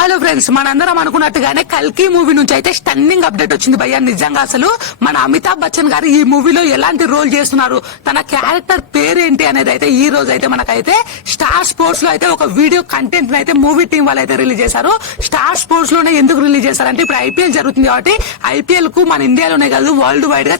Hello friends, మనందరం అనుకున్నట్టుగానే కల్కి మూవీ నుంచి అయితే స్టన్నింగ్ అప్డేట్ వచ్చింది భయ్యా. నిజంగా అసలు మన అమితాబ్ బచ్చన్ గారు ఈ మూవీలో ఎలాంటి రోల్ చేస్తున్నారు, తన క్యారెక్టర్ పేరేంటి అనేది అయితే ఈ రోజు అయితే మనకైతే స్టార్ స్పోర్ట్స్ లో అయితే ఒక వీడియో కంటెంట్ అయితే మూవీ టీం వాళ్ళు అయితే రిలీజ్ చేశారు. స్టార్ స్పోర్ట్స్ లోనే ఎందుకు రిలీజ్ చేశారంటే ఇప్పుడు ఐపీఎల్ జరుగుతుంది కాబట్టి ఐపీఎల్ కు మన ఇండియాలోనే కాదు వరల్డ్ వైడ్ గా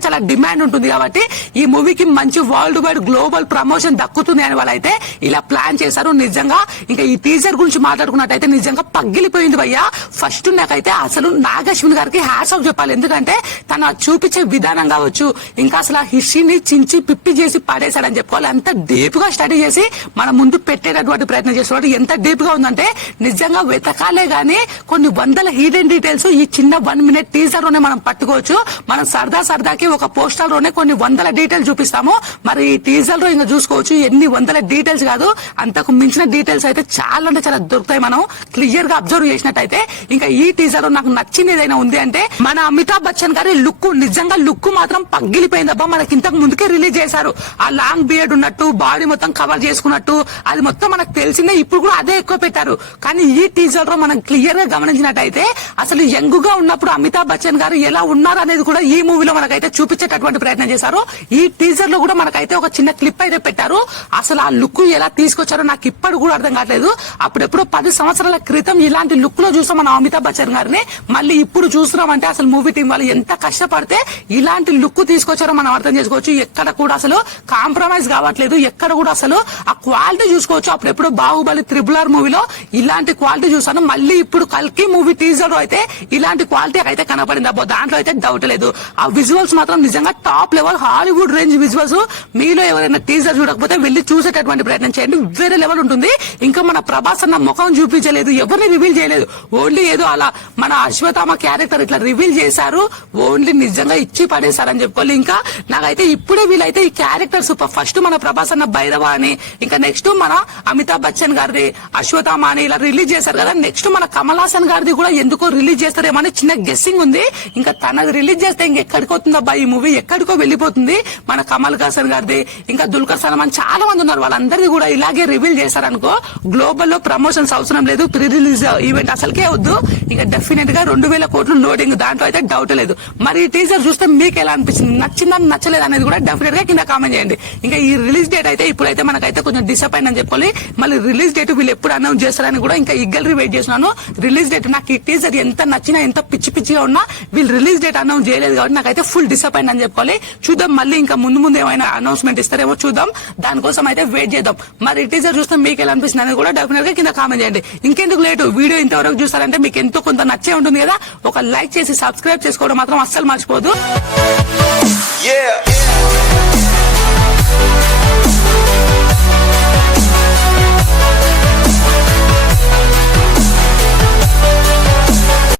చాలా డిమాండ్ ఉంటుంది కాబట్టి ఈ మూవీకి మంచి వరల్డ్ వైడ్ గ్లోబల్ ప్రమోషన్ దక్కుతుంది అని వాళ్ళైతే ఇలా ప్లాన్ చేశారు. నిజంగా ఇంకా ఈ టీజర్ గురించి మాట్లాడుకున్నట్టయితే నిజంగా పగిలిపోయింది భయ్యా. ఫస్ట్ నాకైతే అసలు నాగశ్విన్ గారికి హ్యాట్స్ ఆఫ్ చెప్పాలి. ఎందుకంటే తన చూపించే విధానం కావచ్చు, ఇంకా అసలు ఆ హిస్టరీని చించి పిప్పి చేసి పడేశాడని చెప్పుకోవాలి. అంత డీప్ గా స్టడీ చేసి మన ముందు పెట్టేటటువంటి ప్రయత్నం చేస్తున్నాడు. ఎంత డీప్ గా ఉందంటే నిజంగా వెతకాలే గానీ కొన్ని వందల హిడెన్ డీటెయిల్స్ ఈ చిన్న 1 minute టీజర్ లోనే మనం పట్టుకోవచ్చు. మనం సరదాకి ఒక పోస్టర్ లోనే కొన్ని వందల డీటెయిల్స్ చూపిస్తాము. మరి ఈ టీజర్ లో ఇంకా చూసుకోవచ్చు ఎన్ని వందల డీటెయిల్స్ కాదు, అంతకు మించిన డీటెయిల్స్ అయితే చాలా అంటే చాలా దొరుకుతాయి. మనం క్లియర్ గా అబ్జర్వ్ చేసినట్టయితే ఇంకా ఈ టీజర్ లో నాకు నచ్చింది ఏదైనా ఉంది అంటే మన అమితాబ్ బచ్చన్ గారి లుక్. నిజంగా లుక్ మాత్రం పగిలిపోయిందబ్బా. మనకి ఇంతకు ముందుకే రిలీజ్ చేశారు. ఆ లాంగ్ బియర్డ్ ఉన్నట్టు, బాడీ మొత్తం కవర్ చేసుకున్నట్టు, అది మొత్తం మనకు తెలిసిందే. ఇప్పుడు కూడా అదే ఎక్కువ పెట్టారు. కానీ ఈ టీజర్ లో మనం క్లియర్ గా గమనించినట్టయితే అసలు యంగ్ గా ఉన్నప్పుడు అమితాబ్ బచ్చన్ గారు ఎలా ఉన్నారు అనేది కూడా ఈ మూవీలో మనకైతే చూపించేటటువంటి ప్రయత్నం చేశారు. ఈ టీజర్ లో కూడా మనకైతే ఒక చిన్న క్లిప్ అయితే పెట్టారు. అసలు ఆ లుక్ ఎలా తీసుకొచ్చారో నాకు ఇప్పటి కూడా అర్థం కావట్లేదు. అప్పుడెప్పుడో 10 సంవత్సరాల క్రితం ఇలాంటి లుక్ లో చూసాం మనం అమితాబ్ బచ్చన్ గారిని. మళ్ళీ ఇప్పుడు చూస్తున్నామంటే అసలు మూవీ టీం వాళ్ళు ఎంత కష్టపడితే ఇలాంటి లుక్ తీసుకొచ్చారో మనం అర్థం చేసుకోవచ్చు. ఎక్కడ కూడా అసలు కాంప్రమైజ్ కావట్లేదు. ఎక్కడ కూడా అసలు ఆ క్వాలిటీ చూసుకోవచ్చు. అప్పుడెప్పుడు బాహుబలి RRR మూవీలో ఇలాంటి క్వాలిటీ చూసాను. మళ్ళీ ఇప్పుడు కల్కి మూవీ టీజర్ లో అయితే ఇలాంటి క్వాలిటీ అయితే కనపడింది అబ్బో. దాంట్లో అయితే డౌట్ లేదు. ఆ విజువల్స్ మాత్రం నిజంగా top level Hollywood range visuals. మీలో ఎవరైనా టీజర్ చూడకపోతే వెళ్లి చూసేటటువంటి ప్రయత్నం చేయండి. వేరే లెవెల్ ఉంటుంది. ఇంకా మన ప్రభాస్ అన్న ముఖం చూపించలేదు, ఎవరిని రివీల్ చేయలేదు. ఓన్లీ ఏదో అలా మన అశ్వత్థామ క్యారెక్టర్ ఇట్లా రివీల్ చేశారు. ఓన్లీ నిజంగా ఇచ్చి పడేశారని చెప్పుకోవాలి. ఇంకా నాకైతే ఇప్పుడే వీళ్ళైతే ఈ క్యారెక్టర్ సూపర్. ఫస్ట్ మన ప్రభాస్ అన్న భైరవ అని, ఇంకా నెక్స్ట్ మన అమితాబ్ బచ్చన్ గారిది అశ్వత్థామ అని ఇలా రిలీజ్ చేశారు కదా. నెక్స్ట్ మన కమల్ హాసన్ గారిది కూడా ఎందుకో రిలీజ్ చేస్తారేమో అని చిన్న గెస్సింగ్ ఉంది. ఇంకా తనది రిలీజ్ చేస్తే ఇంకెక్కడికి అవుతుందబ్బా ఈ మూవీ, ఎక్కడికో వెళ్ళిపోతుంది. మన కమల్ హాసన్ గారిది, ఇంకా దుల్కర్ సల్మాన్ చాలా మంది ఉన్నారు. వాళ్ళందరిది కూడా ఇలాగే రివీల్ చేశారనుకో గ్లోబల్ లో ప్రమోషన్స్ అవసరం లేదు. ప్రీ రిలీజ్ ఈవెంట్ అసలుకే వద్దు. ఇంకా డెఫినెట్ గా 2000 కోట్లు లోడింగ్, దాంట్లో అయితే డౌట్ లేదు. మరి ఈ టీజర్ చూస్తే మీకు ఎలా అనిపించింది, నచ్చిందని నచ్చలేదు అనేది కూడా డెఫినెట్ గా కింద కామెంట్ చేయండి. ఇంకా ఈ రిలీజ్ డేట్ అయితే ఇప్పుడైతే మనకైతే కొంచెం డిసప్పాయింట్ అని చెప్పుకోవాలి. మళ్ళీ రిలీజ్ డేట్ వీళ్ళు ఎప్పుడు అనౌన్స్ చేస్తారని కూడా ఇంకా ఈగల్రీ వెయిట్ చేస్తున్నాను. రిలీజ్ డేట్ నాకు ఈ టీజర్ ఎంత నచ్చినా ఎంత పిచ్చిగా ఉన్నా వీళ్ళు రిలీజ్ డేట్ అనౌన్స్ చేయలేదు కాబట్టి నాకైతే ఫుల్ డిసప్పాయింట్ అని చెప్పుకోవాలి. చూద్దాం మళ్ళీ ఇంకా ముందు ఏమైనా అనౌన్స్మెంట్ ఇస్తారేమో చూద్దాం. దానికోసం అయితే వెయిట్ చేద్దాం. మరి ఈ టీజర్ చూస్తే మీకు ఎలా అనిపిస్తుంది అనేది కూడా డెఫినెట్ గా కింద కామెంట్ చేయండి. ఇంకెందుకు లేటు, వీడియో ఇంతవరకు చూస్తారంటే మీకు ఎంతో కొంత నచ్చే ఉంటుంది కదా. ఒక లైక్ చేసి సబ్స్క్రైబ్ చేసుకోవడం మాత్రం అస్సలు మర్చిపోదు.